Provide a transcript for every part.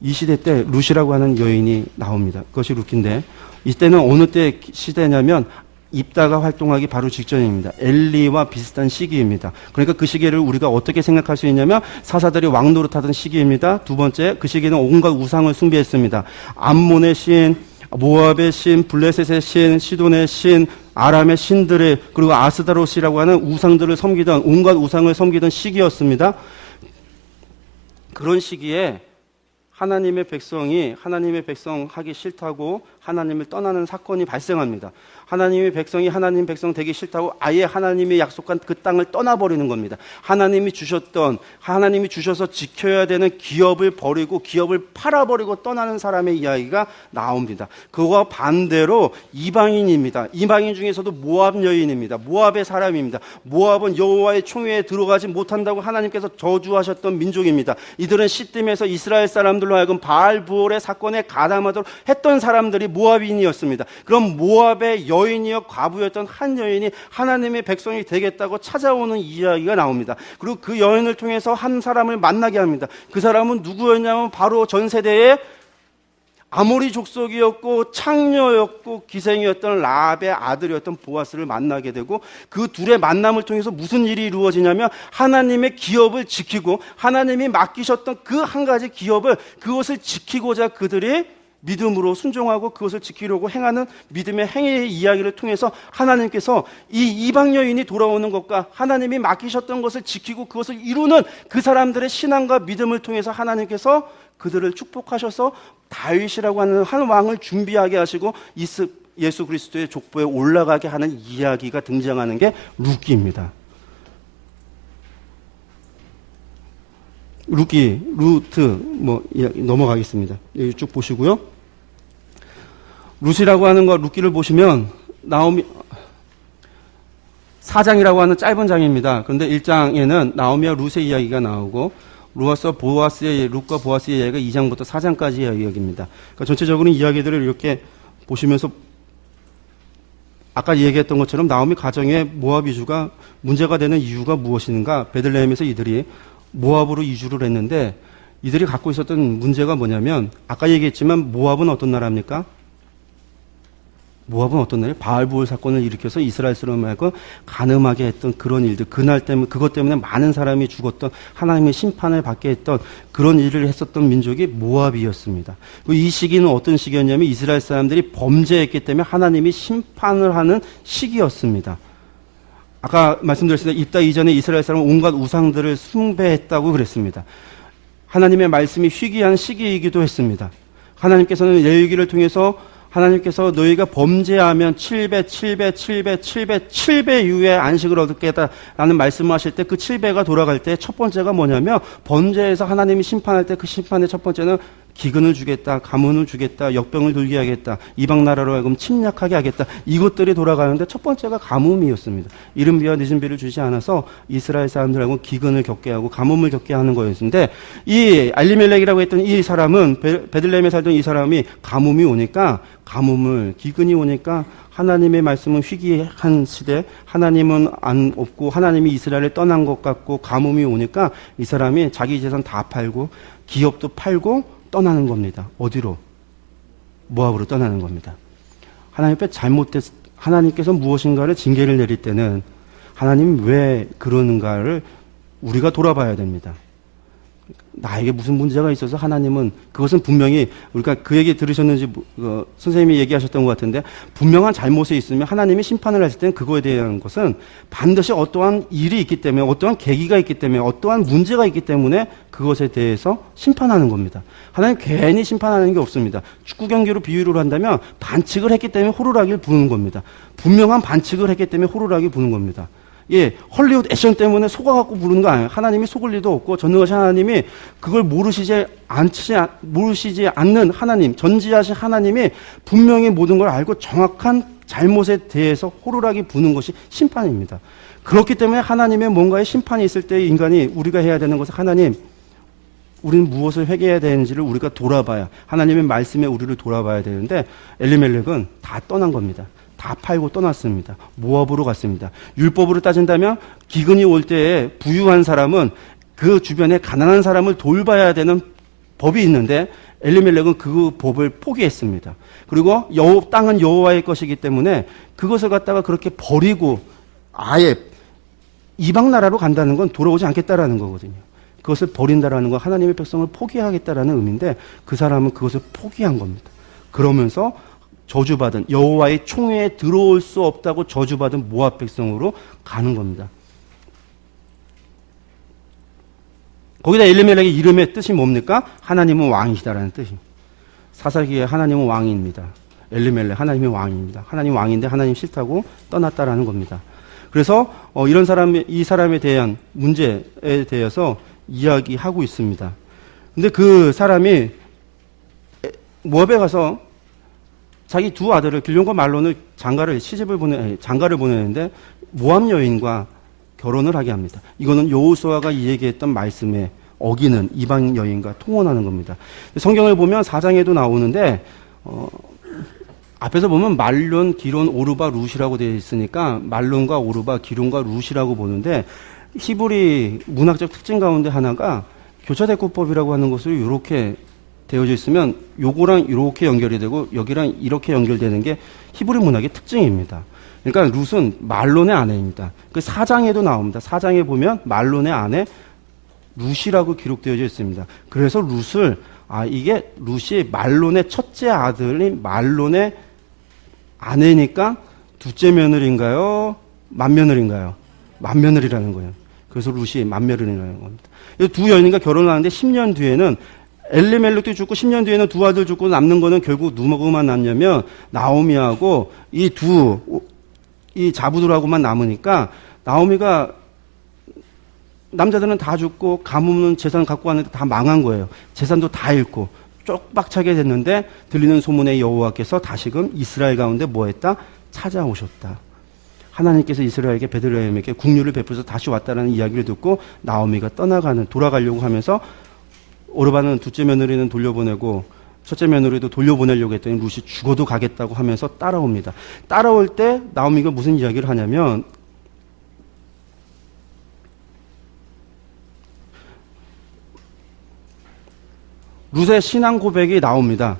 이 시대 때 룻이라고 하는 여인이 나옵니다. 그것이 룻인데 이때는 어느 때 시대냐면 입다가 활동하기 바로 직전입니다. 엘리와 비슷한 시기입니다. 그러니까 그 시기를 우리가 어떻게 생각할 수 있냐면 사사들이 왕 노릇하던 시기입니다. 두 번째, 그 시기는 온갖 우상을 숭배했습니다. 암몬의 신, 모압의 신, 블레셋의 신, 시돈의 신, 아람의 신들의, 그리고 아스다롯이라고 하는 우상들을 섬기던, 온갖 우상을 섬기던 시기였습니다. 그런 시기에 하나님의 백성이 하나님의 백성 하기 싫다고 하나님을 떠나는 사건이 발생합니다. 하나님의 백성이 하나님 백성 되기 싫다고 아예 하나님이 약속한 그 땅을 떠나버리는 겁니다. 하나님이 주셔서 지켜야 되는 기업을 버리고 기업을 팔아버리고 떠나는 사람의 이야기가 나옵니다. 그와 반대로 이방인입니다. 이방인 중에서도 모압 여인입니다. 모압의 사람입니다. 모압은 여호와의 총회에 들어가지 못한다고 하나님께서 저주하셨던 민족입니다. 이들은 시딤에서 이스라엘 사람들로 하여금 바알 부올의 사건에 가담하도록 했던 사람들이 모압인이었습니다. 그럼 모압의 여인이여 과부였던 한 여인이 하나님의 백성이 되겠다고 찾아오는 이야기가 나옵니다. 그리고 그 여인을 통해서 한 사람을 만나게 합니다. 그 사람은 누구였냐면 바로 전 세대의 아모리 족속이었고 창녀였고 기생이었던 라합의 아들이었던 보아스를 만나게 되고 그 둘의 만남을 통해서 무슨 일이 이루어지냐면 하나님의 기업을 지키고 하나님이 맡기셨던 그 한 가지 기업을 그것을 지키고자 그들이 믿음으로 순종하고 그것을 지키려고 행하는 믿음의 행위의 이야기를 통해서 하나님께서 이 이방 여인이 돌아오는 것과 하나님이 맡기셨던 것을 지키고 그것을 이루는 그 사람들의 신앙과 믿음을 통해서 하나님께서 그들을 축복하셔서 다윗이라고 하는 한 왕을 준비하게 하시고 예수 그리스도의 족보에 올라가게 하는 이야기가 등장하는 게 룻기입니다. 루트 넘어가겠습니다. 여기 쭉 보시고요. 룻이라고 하는 거 룻기를 보시면 나오미 4장이라고 하는 짧은 장입니다. 그런데 1장에는 나오미와 룻의 이야기가 나오고 룻과 보아스의 이야기가 2장부터 4장까지 이야기입니다. 그러니까 전체적으로 이야기들을 이렇게 보시면서 아까 얘기했던 것처럼 나오미 가정의 모압 이주가 문제가 되는 이유가 무엇인가? 베들레헴에서 이들이 모압으로 이주를 했는데 이들이 갖고 있었던 문제가 뭐냐면 아까 얘기했지만 모압은 어떤 나라입니까? 모압은 어떤 나라예요? 바알부올 사건을 일으켜서 이스라엘 사람을 간음하게 했던 그런 일들, 그것 때문에 많은 사람이 죽었던 하나님의 심판을 받게 했던 그런 일을 했었던 민족이 모압이었습니다. 이 시기는 어떤 시기였냐면 이스라엘 사람들이 범죄했기 때문에 하나님이 심판을 하는 시기였습니다. 아까 말씀드렸습니다. 입다 이전에 이스라엘 사람은 온갖 우상들을 숭배했다고 그랬습니다. 하나님의 말씀이 희귀한 시기이기도 했습니다. 하나님께서는 레위기를 통해서 하나님께서 너희가 범죄하면 7배 이후에 안식을 얻겠다라는 말씀을 하실 때 그 7배가 돌아갈 때 첫 번째가 뭐냐면 범죄에서 하나님이 심판할 때 그 심판의 첫 번째는 기근을 주겠다, 가뭄을 주겠다, 역병을 돌게 하겠다, 이방 나라로 하여금 침략하게 하겠다. 이것들이 돌아가는데 첫 번째가 가뭄이었습니다. 이른 비와 늦은 비를 주지 않아서 이스라엘 사람들하고 기근을 겪게 하고 가뭄을 겪게 하는 거였는데 이 알리멜렉이라고 했던 이 사람은 베들레헴에 살던 이 사람이 기근이 오니까 하나님의 말씀은 희귀한 시대, 하나님은 안 없고 하나님이 이스라엘을 떠난 것 같고 가뭄이 오니까 이 사람이 자기 재산 다 팔고 기업도 팔고 떠나는 겁니다. 어디로? 모압으로 떠나는 겁니다. 하나님께서 무엇인가를 징계를 내릴 때는 하나님 왜 그러는가를 우리가 돌아봐야 됩니다. 나에게 무슨 문제가 있어서 하나님은 그것은 분명히 우리가 그 얘기 들으셨는지 선생님이 얘기하셨던 것 같은데 분명한 잘못이 있으면 하나님이 심판을 하실 때는 그거에 대한 것은 반드시 어떠한 일이 있기 때문에 어떠한 계기가 있기 때문에 어떠한 문제가 있기 때문에 그것에 대해서 심판하는 겁니다. 하나님 괜히 심판하는 게 없습니다. 축구 경기로 비유를 한다면 반칙을 했기 때문에 호루라기를 부는 겁니다. 분명한 반칙을 했기 때문에 호루라기 부는 겁니다. 예, 헐리우드 액션 때문에 속아갖고 부르는 거 아니에요. 하나님이 속을 리도 없고 전능하신 하나님이 그걸 모르시지 않는 하나님, 전지하신 하나님이 분명히 모든 걸 알고 정확한 잘못에 대해서 호루라기 부는 것이 심판입니다. 그렇기 때문에 하나님의 뭔가의 심판이 있을 때 인간이 우리가 해야 되는 것은 하나님, 우리는 무엇을 회개해야 되는지를 우리가 돌아봐야 하나님의 말씀에 우리를 돌아봐야 되는데 엘리멜렉은 다 떠난 겁니다. 다 팔고 떠났습니다. 모압으로 갔습니다. 율법으로 따진다면 기근이 올 때에 부유한 사람은 그 주변에 가난한 사람을 돌봐야 되는 법이 있는데 엘리멜렉은 그 법을 포기했습니다. 그리고 땅은 여호와의 것이기 때문에 그것을 갖다가 그렇게 버리고 아예 이방 나라로 간다는 건 돌아오지 않겠다라는 거거든요. 그것을 버린다라는 건 하나님의 백성을 포기하겠다라는 의미인데 그 사람은 그것을 포기한 겁니다. 그러면서 저주받은 여호와의 총회에 들어올 수 없다고 저주받은 모압 백성으로 가는 겁니다. 거기다 엘리멜렉의 이름의 뜻이 뭡니까? 하나님은 왕이시다라는 뜻이. 사사기에 하나님은 왕입니다. 엘리멜렉 하나님이 왕입니다. 하나님 왕인데 하나님 싫다고 떠났다라는 겁니다. 그래서 이 사람에 대한 문제에 대해서 이야기하고 있습니다. 근데 그 사람이 모압에 가서 자기 두 아들을 길론과 말론을 장가를 보내는데 모압 여인과 결혼을 하게 합니다. 이거는 여호수아가 이 얘기했던 말씀에 어기는 이방 여인과 통혼하는 겁니다. 성경을 보면 4장에도 나오는데 앞에서 보면 말론, 기론, 오르바, 룻이라고 되어 있으니까 말론과 오르바, 기론과 룻이라고 보는데 히브리 문학적 특징 가운데 하나가 교차대꾸법이라고 하는 것으로 이렇게 되어져 있으면 요거랑 이렇게 연결이 되고 여기랑 이렇게 연결되는 게 히브리 문학의 특징입니다. 그러니까 룻은 말론의 아내입니다. 그 4장에도 나옵니다. 4장에 보면 말론의 아내 룻이라고 기록되어져 있습니다. 그래서 이게 룻이 말론의 첫째 아들이 말론의 아내니까 둘째 며느리인가요? 맏며느리인가요? 맏며느리라는 거예요. 그래서 룻이 맏며느리라는 겁니다. 두 여인과 결혼하는데 10년 뒤에는 엘리멜렉도 죽고 10년 뒤에는 두 아들 죽고 남는 거는 결국 누구만 남냐면 나오미하고 이 자부들하고만 남으니까 나오미가 남자들은 다 죽고 가뭄은 재산 갖고 왔는데 다 망한 거예요. 재산도 다 잃고 쪽박차게 됐는데 들리는 소문에 여호와께서 다시금 이스라엘 가운데 뭐했다? 찾아오셨다. 하나님께서 이스라엘에게 베들레헴에게 국류를 베풀어서 다시 왔다는 이야기를 듣고 나오미가 돌아가려고 하면서 오르바는 둘째 며느리는 돌려보내고 첫째 며느리도 돌려보내려고 했더니 룻이 죽어도 가겠다고 하면서 따라옵니다. 따라올 때 나오미가 무슨 이야기를 하냐면 룻의 신앙 고백이 나옵니다.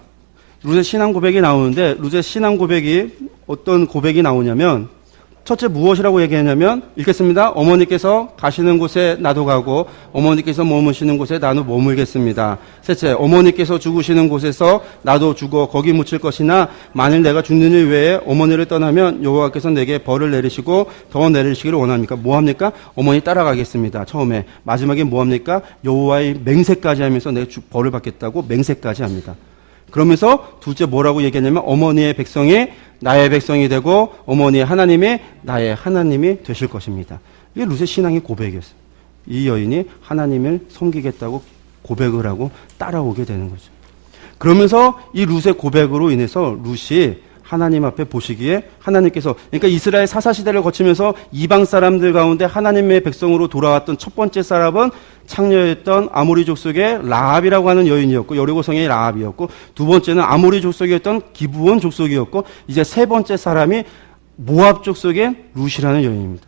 룻의 신앙 고백이 나오는데 룻의 신앙 고백이 어떤 고백이 나오냐면 첫째 무엇이라고 얘기하냐면 읽겠습니다. 어머니께서 가시는 곳에 나도 가고 어머니께서 머무시는 곳에 나도 머물겠습니다. 셋째, 어머니께서 죽으시는 곳에서 나도 죽어 거기 묻힐 것이나 만일 내가 죽는 일 외에 어머니를 떠나면 여호와께서 내게 벌을 내리시고 더 내리시기를 원합니까? 뭐합니까? 어머니 따라가겠습니다. 처음에. 마지막에 뭐합니까? 여호와의 맹세까지 하면서 내가 벌을 받겠다고 맹세까지 합니다. 그러면서 둘째 뭐라고 얘기하냐면 어머니의 백성이 나의 백성이 되고 어머니의 하나님이 나의 하나님이 되실 것입니다. 이게 룻의 신앙의 고백이었어요. 이 여인이 하나님을 섬기겠다고 고백을 하고 따라오게 되는 거죠. 그러면서 이 룻의 고백으로 인해서 룻이 하나님 앞에 보시기에 하나님께서 그러니까 이스라엘 사사시대를 거치면서 이방 사람들 가운데 하나님의 백성으로 돌아왔던 첫 번째 사람은 창녀였던 아모리 족속의 라합이라고 하는 여인이었고 여리고성의 라합이었고 두 번째는 아모리 족속이었던 기브온 족속이었고 이제 세 번째 사람이 모압 족속의 룻이라는 여인입니다.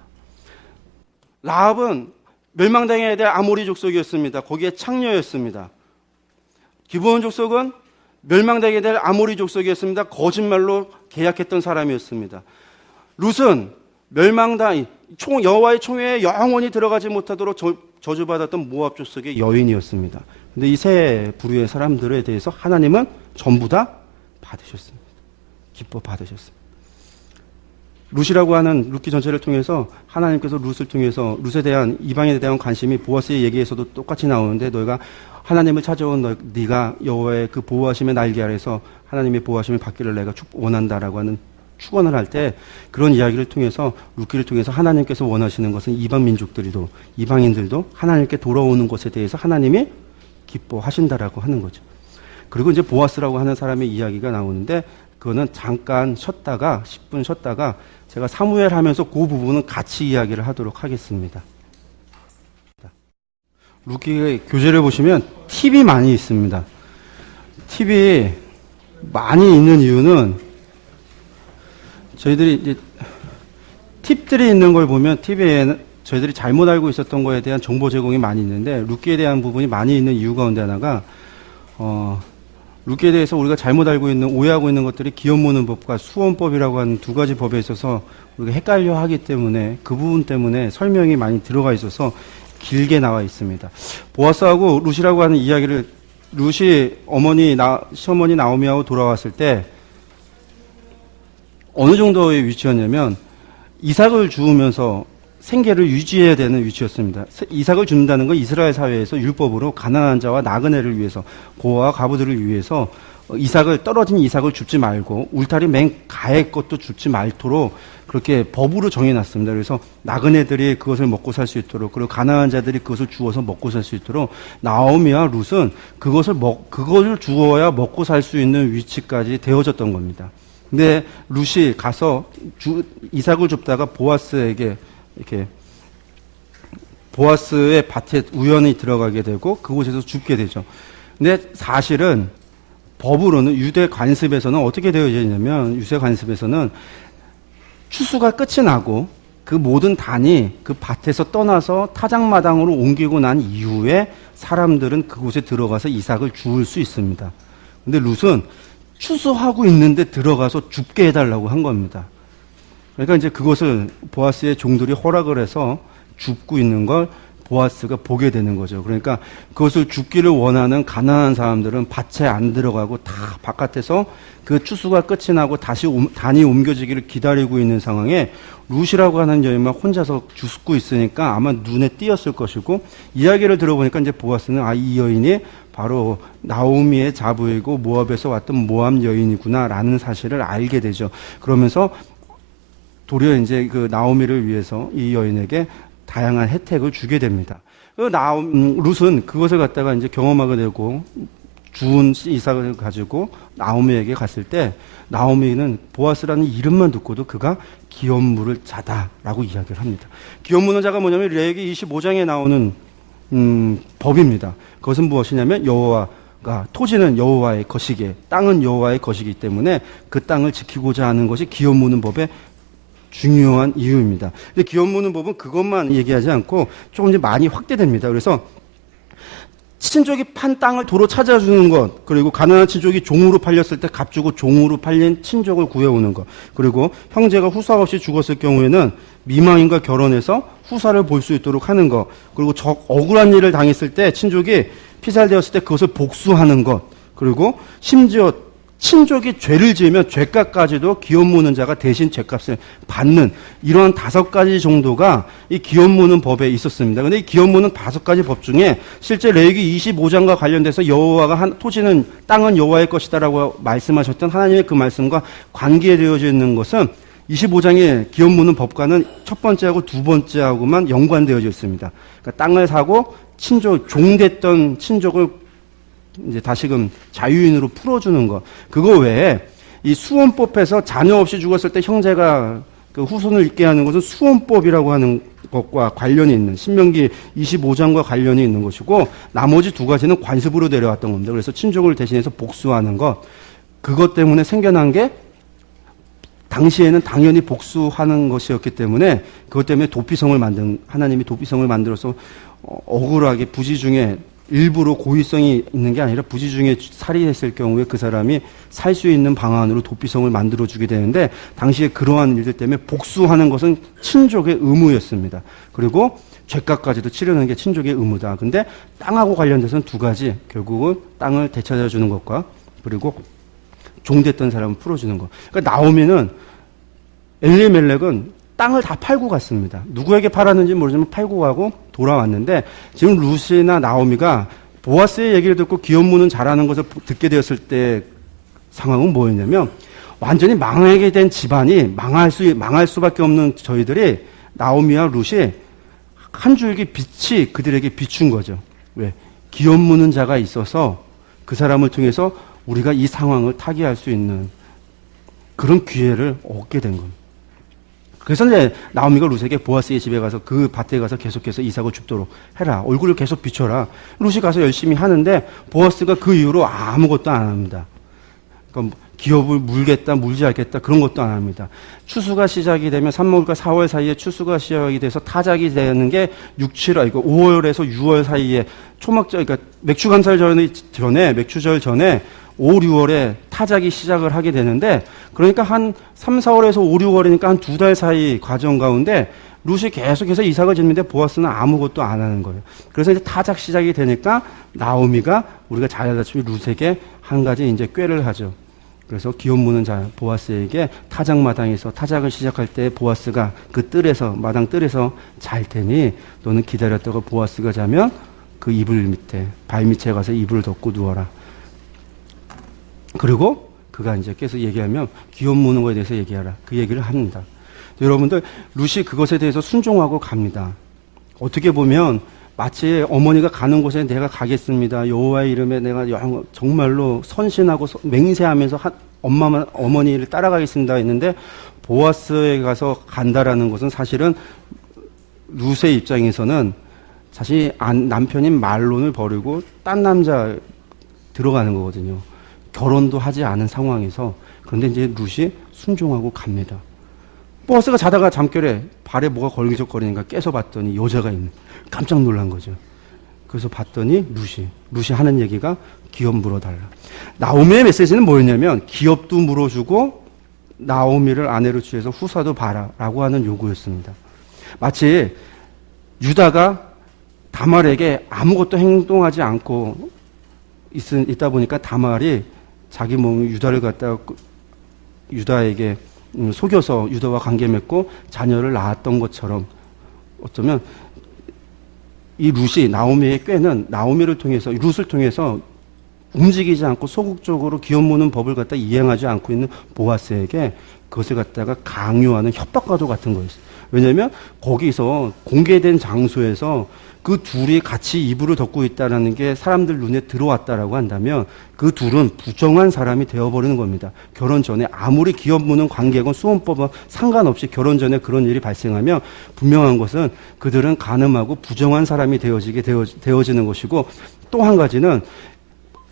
라합은 멸망당해야 될 아모리 족속이었습니다. 거기에 창녀였습니다. 기브온 족속은 멸망당해야 될 아모리 족속이었습니다. 거짓말로 계약했던 사람이었습니다. 룻은 여호와의 총회에 영원히 들어가지 못하도록 저주받았던 모압 족속의 여인이었습니다. 근데 이 세 부류의 사람들에 대해서 하나님은 전부 다 받으셨습니다. 기뻐 받으셨습니다. 룻이라고 하는 룻기 전체를 통해서 하나님께서 룻을 통해서 룻에 대한 이방에 대한 관심이 보아스의 얘기에서도 똑같이 나오는데 너희가 하나님을 찾아온 네가 여호와의 그 보호하심의 날개 아래서 하나님의 보호하심을 받기를 내가 원한다라고 하는 축원을 할 때 그런 이야기를 통해서 룻기를 통해서 하나님께서 원하시는 것은 이방 민족들도 이방인들도 하나님께 돌아오는 것에 대해서 하나님이 기뻐하신다라고 하는 거죠. 그리고 이제 보아스라고 하는 사람의 이야기가 나오는데 그거는 잠깐 쉬었다가 10분 쉬었다가 제가 사무엘 하면서 그 부분은 같이 이야기를 하도록 하겠습니다. 룻기의 교재를 보시면 팁이 많이 있습니다. 팁이 많이 있는 이유는 저희들이 이제 팁들이 있는 걸 보면 팁에 저희들이 잘못 알고 있었던 거에 대한 정보 제공이 많이 있는데 룻기에 대한 부분이 많이 있는 이유 가운데 하나가 룻기에 대해서 우리가 잘못 알고 있는, 오해하고 있는 것들이 기업 모는 법과 수원법이라고 하는 두 가지 법에 있어서 우리가 헷갈려 하기 때문에 그 부분 때문에 설명이 많이 들어가 있어서 길게 나와 있습니다. 보아스하고 룻이라고 하는 이야기를, 룻이 시어머니 나오미하고 돌아왔을 때 어느 정도의 위치였냐면 이삭을 주우면서 생계를 유지해야 되는 위치였습니다. 이삭을 준다는 건 이스라엘 사회에서 율법으로 가난한 자와 나그네를 위해서, 고아와 과부들을 위해서 떨어진 이삭을 줍지 말고 울타리 맨 가의 것도 줍지 말도록 그렇게 법으로 정해놨습니다. 그래서 나그네들이 그것을 먹고 살 수 있도록, 그리고 가난한 자들이 그것을 주워서 먹고 살 수 있도록 나오미와 룻은 그것을 주어야 먹고 살 수 있는 위치까지 되어졌던 겁니다. 근데 룻이 가서 이삭을 줍다가 보아스에게 이렇게 보아스의 밭에 우연히 들어가게 되고 그곳에서 죽게 되죠. 근데 사실은 법으로는 유대 관습에서는 어떻게 되어져 있냐면, 유대 관습에서는 추수가 끝이 나고 그 모든 단이 그 밭에서 떠나서 타작마당으로 옮기고 난 이후에 사람들은 그곳에 들어가서 이삭을 주울 수 있습니다. 근데 룻은 추수하고 있는데 들어가서 줍게 해달라고 한 겁니다. 그러니까 이제 그것을 보아스의 종들이 허락을 해서 줍고 있는 걸 보아스가 보게 되는 거죠. 그러니까 그것을 줍기를 원하는 가난한 사람들은 밭에 안 들어가고 다 바깥에서 그 추수가 끝이 나고 다시 단이 옮겨지기를 기다리고 있는 상황에 룻이라고 하는 여인만 혼자서 줍고 있으니까 아마 눈에 띄었을 것이고, 이야기를 들어보니까 이제 보아스는 이 여인이 바로 나오미의 자부이고 모압에서 왔던 모압 여인이구나라는 사실을 알게 되죠. 그러면서 도리어 이제 그 나오미를 위해서 이 여인에게 다양한 혜택을 주게 됩니다. 룻은 그것을 갖다가 이제 경험하게 되고 주운 이삭을 가지고 나오미에게 갔을 때 나오미는 보아스라는 이름만 듣고도 그가 기업 물을 자다라고 이야기를 합니다. 기업 무는 자가 뭐냐면 레위기 25장에 나오는 법입니다. 그것은 무엇이냐면 토지는 여호와의 것이기에, 땅은 여호와의 것이기 때문에 그 땅을 지키고자 하는 것이 기업 무는 법의 중요한 이유입니다. 근데 기업 무는 법은 그것만 얘기하지 않고 조금 이제 많이 확대됩니다. 그래서 친족이 판 땅을 도로 찾아주는 것, 그리고 가난한 친족이 종으로 팔렸을 때 값주고 종으로 팔린 친족을 구해오는 것, 그리고 형제가 후사 없이 죽었을 경우에는 미망인과 결혼해서 후사를 볼 수 있도록 하는 것, 그리고 억울한 일을 당했을 때 친족이 피살되었을 때 그것을 복수하는 것, 그리고 심지어 친족이 죄를 지으면 죄값까지도 기업 무는 자가 대신 죄값을 받는, 이러한 5가지 정도가 이 기업 무는 법에 있었습니다. 그런데 이 기업 무는 5가지 법 중에 실제 레위기 25장과 관련돼서 여호와가 토지는, 땅은 여호와의 것이다라고 말씀하셨던 하나님의 그 말씀과 관계되어져 있는 것은 25장의 기업 무는 법과는 첫 번째하고 두 번째하고만 연관되어져 있습니다. 그러니까 땅을 사고 종됐던 친족을 이제 다시금 자유인으로 풀어주는 것. 그거 외에 이 수원법에서 자녀 없이 죽었을 때 형제가 그 후손을 있게 하는 것은 수원법이라고 하는 것과 관련이 있는, 신명기 25장과 관련이 있는 것이고, 나머지 2가지는 관습으로 내려왔던 겁니다. 그래서 친족을 대신해서 복수하는 것. 그것 때문에 생겨난 게 당시에는 당연히 복수하는 것이었기 때문에, 그것 때문에 하나님이 도피성을 만들어서 억울하게 부지 중에 일부러 고의성이 있는 게 아니라 부지 중에 살인했을 경우에 그 사람이 살 수 있는 방안으로 도피성을 만들어주게 되는데, 당시에 그러한 일들 때문에 복수하는 것은 친족의 의무였습니다. 그리고 죄값까지도 치르는 게 친족의 의무다. 근데 땅하고 관련돼서는 2가지, 결국은 땅을 되찾아주는 것과 그리고 종됐던 사람을 풀어주는 것. 그러니까 나오미는, 엘리멜렉은 땅을 다 팔고 갔습니다. 누구에게 팔았는지 모르지만 팔고 가고 돌아왔는데, 지금 룻이나 나오미가 보아스의 얘기를 듣고 기업 무는 잘하는 것을 듣게 되었을 때 상황은 뭐였냐면, 완전히 망하게 된 집안이 망할 수밖에 없는 저희들이, 나오미와 룻이 한 줄기 빛이 그들에게 비춘 거죠. 왜? 기업 무는 자가 있어서 그 사람을 통해서 우리가 이 상황을 타개할 수 있는 그런 기회를 얻게 된 겁니다. 그래서 이제 나오미가 룻에게 보아스의 집에 가서 그 밭에 가서 계속해서 이삭을 줍도록 해라. 얼굴을 계속 비춰라. 룻이 가서 열심히 하는데 보아스가 그 이후로 아무것도 안 합니다. 그러니까 기업을 물지 않겠다 그런 것도 안 합니다. 추수가 시작이 되면 3월과 4월 사이에 추수가 시작이 돼서 타작이 되는 게 5월에서 6월 사이에 그러니까 맥추절 전에 5, 6월에 타작이 시작을 하게 되는데, 그러니까 한 3, 4월에서 5, 6월이니까 한 2달 사이 과정 가운데 룻이 계속해서 이삭을 짓는데 보아스는 아무것도 안 하는 거예요. 그래서 이제 타작 시작이 되니까 나오미가 우리가 잘 알다시피 룻에게 한 가지 이제 꾀를 하죠. 그래서 기업 무는 자 보아스에게 타작 마당에서 타작을 시작할 때 보아스가 그 뜰에서 마당 뜰에서 잘 테니 너는 기다렸다가 보아스가 자면 그 이불 밑에 발 밑에 가서 이불을 덮고 누워라. 그리고 그가 이제 계속 얘기하면 기업 무는 거에 대해서 얘기하라. 그 얘기를 합니다. 여러분들 룻이 그것에 대해서 순종하고 갑니다. 어떻게 보면 마치 어머니가 가는 곳에 내가 가겠습니다. 여호와의 이름에 내가 정말로 선신하고 맹세하면서 어머니를 따라가겠습니다 했는데 보아스에 가서 간다라는 것은 사실은 룻의 입장에서는 자신이 남편인 말론을 버리고 딴 남자 들어가는 거거든요. 결혼도 하지 않은 상황에서. 그런데 이제 룻이 순종하고 갑니다. 보아스가 자다가 잠결에 발에 뭐가 걸리적거리니까 깨서 봤더니 여자가 있는. 깜짝 놀란 거죠. 그래서 봤더니 룻이 하는 얘기가 기업 물어달라. 나오미의 메시지는 뭐였냐면 기업도 물어주고 나오미를 아내로 취해서 후사도 봐라라고 하는 요구였습니다. 마치 유다가 다말에게 아무것도 행동하지 않고 있다 보니까 다말이 자기 몸 유다를 갖다가 유다에게 속여서 유다와 관계 맺고 자녀를 낳았던 것처럼 어쩌면 이 룻이 나오미의 꾀는 나오미를 통해서 룻을 통해서 움직이지 않고 소극적으로 기업 무는 법을 갖다 이행하지 않고 있는 보아스에게 그것을 갖다가 강요하는 협박과도 같은 거였어요. 왜냐하면 거기서 공개된 장소에서 그 둘이 같이 이불을 덮고 있다는 게 사람들 눈에 들어왔다라고 한다면 그 둘은 부정한 사람이 되어버리는 겁니다. 결혼 전에 아무리 기업 무는 관계건 수혼법과 상관없이 결혼 전에 그런 일이 발생하면 분명한 것은 그들은 간음하고 부정한 사람이 되어지는 것이고 또 한 가지는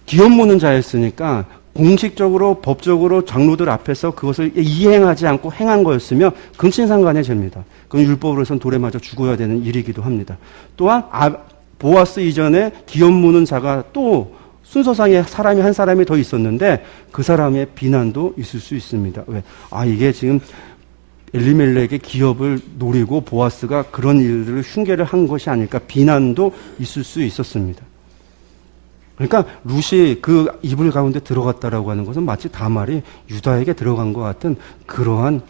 기업 무는 자였으니까 공식적으로 법적으로 장로들 앞에서 그것을 이행하지 않고 행한 거였으면 근친상간의 죄입니다. 그건 율법으로선 돌에 맞아 죽어야 되는 일이기도 합니다. 또한 보아스 이전에 기업 무는 자가 또 순서상에 사람이 한 사람이 더 있었는데 그 사람의 비난도 있을 수 있습니다. 왜? 이게 지금 엘리멜렉의 기업을 노리고 보아스가 그런 일들을 흉계를 한 것이 아닐까 비난도 있을 수 있었습니다. 그러니까 룻이 그 이불 가운데 들어갔다라고 하는 것은 마치 다말이 유다에게 들어간 것 같은 그러한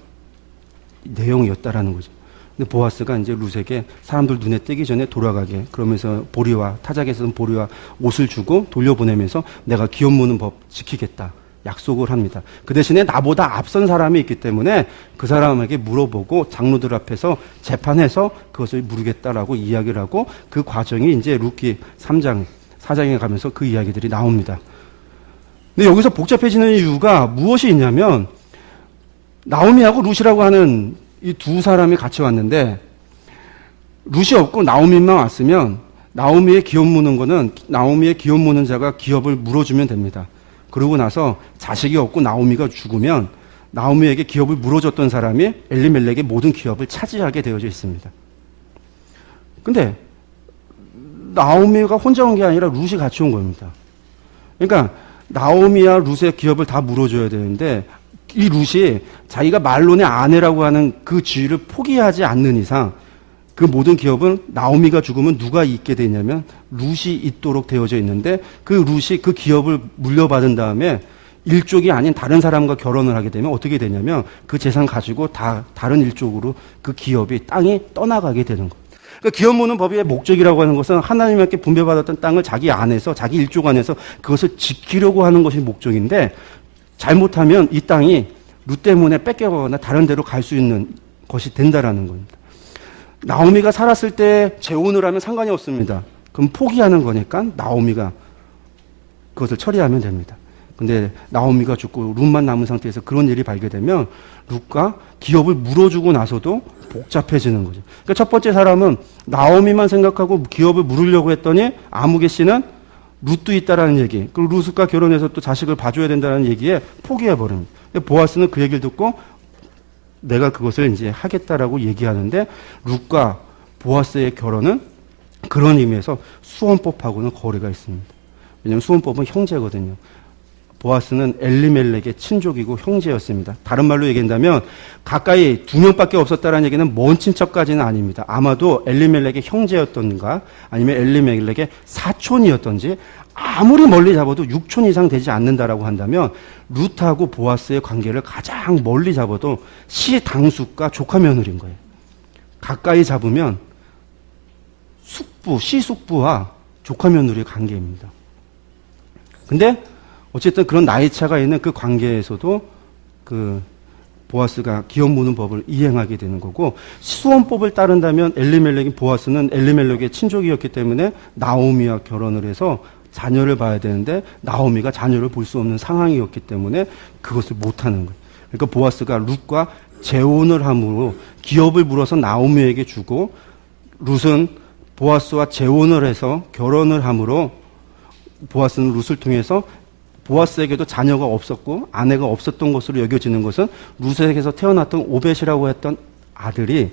내용이었다라는 거죠. 근데 보아스가 이제 룻에게 사람들 눈에 띄기 전에 돌아가게 그러면서 보리와 타작에서는 보리와 옷을 주고 돌려보내면서 내가 기업 무는 법 지키겠다 약속을 합니다. 그 대신에 나보다 앞선 사람이 있기 때문에 그 사람에게 물어보고 장로들 앞에서 재판해서 그것을 물으겠다라고 이야기를 하고 그 과정이 이제 룻기 3장 4장에 가면서 그 이야기들이 나옵니다. 근데 여기서 복잡해지는 이유가 무엇이 있냐면 나오미하고 룻이라고 하는 이 두 사람이 같이 왔는데 룻이 없고 나오미만 왔으면 나오미의 기업 무는 거는 나오미의 기업 무는 자가 기업을 물어주면 됩니다. 그러고 나서 자식이 없고 나오미가 죽으면 나오미에게 기업을 물어줬던 사람이 엘리멜렉의 모든 기업을 차지하게 되어져 있습니다. 근데 나오미가 혼자 온 게 아니라 룻이 같이 온 겁니다. 그러니까 나오미와 룻의 기업을 다 물어줘야 되는데 이 룻이 자기가 말론의 아내라고 하는 그 지위를 포기하지 않는 이상 그 모든 기업은 나오미가 죽으면 누가 있게 되냐면 룻이 있도록 되어져 있는데 그 룻이 그 기업을 물려받은 다음에 일족이 아닌 다른 사람과 결혼을 하게 되면 어떻게 되냐면 그 재산 가지고 다른 일족으로 그 기업이 땅이 떠나가게 되는 거예요. 그러니까 기업 무는 법의 목적이라고 하는 것은 하나님께 분배받았던 땅을 자기 안에서 자기 일족 안에서 그것을 지키려고 하는 것이 목적인데 잘못하면 이 땅이 룻 때문에 뺏겨가거나 다른 데로 갈 수 있는 것이 된다라는 겁니다. 나오미가 살았을 때 재혼을 하면 상관이 없습니다. 그럼 포기하는 거니까 나오미가 그것을 처리하면 됩니다. 근데 나오미가 죽고 룻만 남은 상태에서 그런 일이 발견되면 룻과 기업을 물어주고 나서도 복잡해지는 거죠. 그러니까 첫 번째 사람은 나오미만 생각하고 기업을 물으려고 했더니 아무개 씨는 룻도 있다라는 얘기, 그리고 룻과 결혼해서 또 자식을 봐줘야 된다는 얘기에 포기해버립니다. 보아스는 그 얘기를 듣고 내가 그것을 이제 하겠다라고 얘기하는데 룻과 보아스의 결혼은 그런 의미에서 수혼법하고는 거리가 있습니다. 왜냐하면 수혼법은 형제거든요. 보아스는 엘리멜렉의 친족이고 형제였습니다. 다른 말로 얘기한다면 가까이 2명밖에 없었다는 얘기는 먼 친척까지는 아닙니다. 아마도 엘리멜렉의 형제였던가 아니면 엘리멜렉의 사촌이었던지 아무리 멀리 잡아도 6촌 이상 되지 않는다라고 한다면 룻하고 보아스의 관계를 가장 멀리 잡아도 시당숙과 조카 며느리인 거예요. 가까이 잡으면 숙부, 시숙부와 조카 며느리의 관계입니다. 근데 어쨌든 그런 나이 차가 있는 그 관계에서도 그 보아스가 기업 무는 법을 이행하게 되는 거고, 수원법을 따른다면 보아스는 엘리멜렉의 친족이었기 때문에 나오미와 결혼을 해서 자녀를 봐야 되는데 나오미가 자녀를 볼 수 없는 상황이었기 때문에 그것을 못하는 거예요. 그러니까 보아스가 룻과 재혼을 함으로 기업을 물어서 나오미에게 주고, 룻은 보아스와 재혼을 해서 결혼을 함으로 보아스는 룻을 통해서 보아스에게도 자녀가 없었고 아내가 없었던 것으로 여겨지는 것은 룻에게서 태어났던 오벳이라고 했던 아들이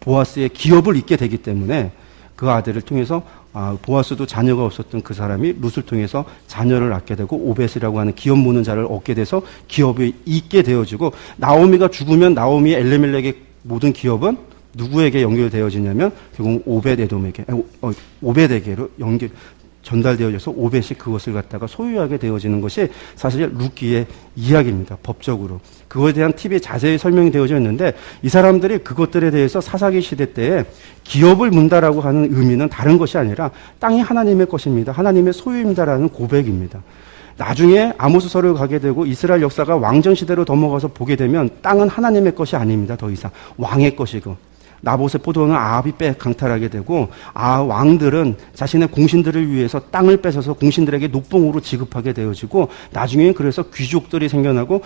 보아스의 기업을 잇게 되기 때문에 그 아들을 통해서 보아스도 자녀가 없었던 그 사람이 룻을 통해서 자녀를 낳게 되고 오벳이라고 하는 기업 무는 자를 얻게 돼서 기업이 잇게 되어지고, 나오미가 죽으면 나오미 엘리멜렉의 모든 기업은 누구에게 연결되어지냐면 결국 오벳에게로 전달되어져서 오벳이 그것을 갖다가 소유하게 되어지는 것이 사실 룻기의 이야기입니다. 법적으로. 그거에 대한 팁이 자세히 설명이 되어져 있는데, 이 사람들이 그것들에 대해서 사사기 시대 때에 기업을 문다라고 하는 의미는 다른 것이 아니라 땅이 하나님의 것입니다. 하나님의 소유입니다라는 고백입니다. 나중에 아모스서를 가게 되고 이스라엘 역사가 왕정 시대로 넘어가서 보게 되면 땅은 하나님의 것이 아닙니다. 더 이상 왕의 것이고, 나봇의 포도원을 아합이 강탈하게 되고, 왕들은 자신의 공신들을 위해서 땅을 뺏어서 공신들에게 녹봉으로 지급하게 되어지고, 나중에 그래서 귀족들이 생겨나고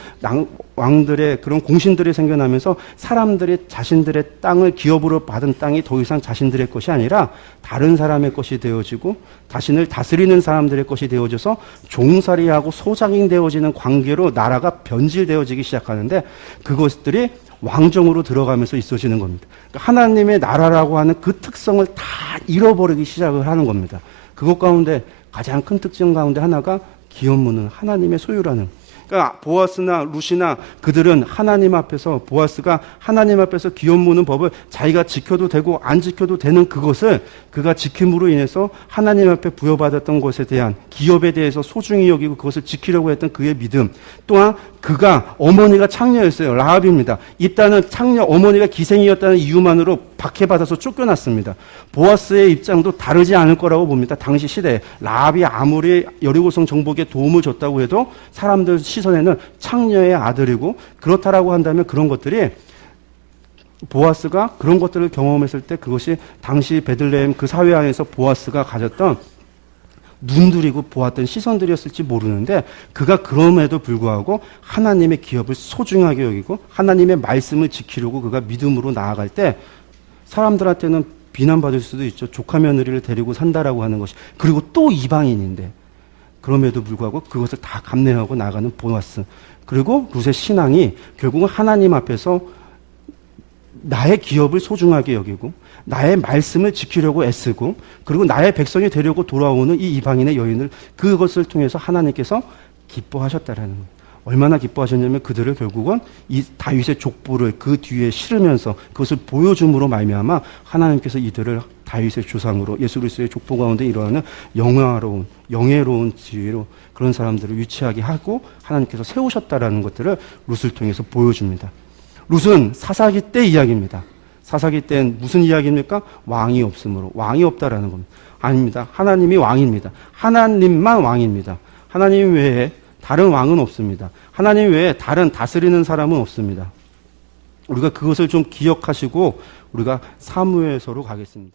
왕들의 그런 공신들이 생겨나면서 사람들이 자신들의 땅을 기업으로 받은 땅이 더 이상 자신들의 것이 아니라 다른 사람의 것이 되어지고, 자신을 다스리는 사람들의 것이 되어져서 종살이하고 소장이 되어지는 관계로 나라가 변질되어지기 시작하는데, 그것들이 왕정으로 들어가면서 있어지는 겁니다. 그러니까 하나님의 나라라고 하는 그 특성을 다 잃어버리기 시작을 하는 겁니다. 그것 가운데 가장 큰 특징 가운데 하나가 기업무는 하나님의 소유라는. 그러니까 보아스나 룻이나 그들은 하나님 앞에서, 보아스가 하나님 앞에서 기업 무는 법을 자기가 지켜도 되고 안 지켜도 되는 그것을 그가 지킴으로 인해서 하나님 앞에 부여받았던 것에 대한 기업에 대해서 소중히 여기고 그것을 지키려고 했던 그의 믿음, 또한 그가 어머니가 창녀였어요. 라합입니다. 이따는 창녀 어머니가 기생이었다는 이유만으로 박해받아서 쫓겨났습니다. 보아스의 입장도 다르지 않을 거라고 봅니다. 당시 시대에 라합이 아무리 여리고성 정복에 도움을 줬다고 해도 사람들 시선에는 창녀의 아들이고, 그렇다라고 한다면 그런 것들이 보아스가 그런 것들을 경험했을 때 그것이 당시 베들레헴 그 사회 안에서 보아스가 가졌던 눈들이고 보았던 시선들이었을지 모르는데, 그가 그럼에도 불구하고 하나님의 기업을 소중하게 여기고 하나님의 말씀을 지키려고 그가 믿음으로 나아갈 때 사람들한테는 비난받을 수도 있죠. 조카 며느리를 데리고 산다라고 하는 것이, 그리고 또 이방인인데 그럼에도 불구하고 그것을 다 감내하고 나가는 보아스, 그리고 룻의 신앙이 결국은 하나님 앞에서 나의 기업을 소중하게 여기고 나의 말씀을 지키려고 애쓰고, 그리고 나의 백성이 되려고 돌아오는 이 이방인의 여인을, 그것을 통해서 하나님께서 기뻐하셨다라는 거예요. 얼마나 기뻐하셨냐면 그들을 결국은 이 다윗의 족보를 그 뒤에 실으면서 그것을 보여줌으로 말미암아 하나님께서 이들을 다윗의 조상으로 예수 그리스도의 족보 가운데 일어나는 영예로운 지위로 그런 사람들을 유치하게 하고 하나님께서 세우셨다라는 것들을 룻을 통해서 보여줍니다. 룻은 사사기 때 이야기입니다. 사사기 때는 무슨 이야기입니까? 왕이 없으므로. 왕이 없다라는 겁니다. 아닙니다. 하나님이 왕입니다. 하나님만 왕입니다. 하나님 외에 다른 왕은 없습니다. 하나님 외에 다른 다스리는 사람은 없습니다. 우리가 그것을 좀 기억하시고 우리가 사무엘서로 가겠습니다.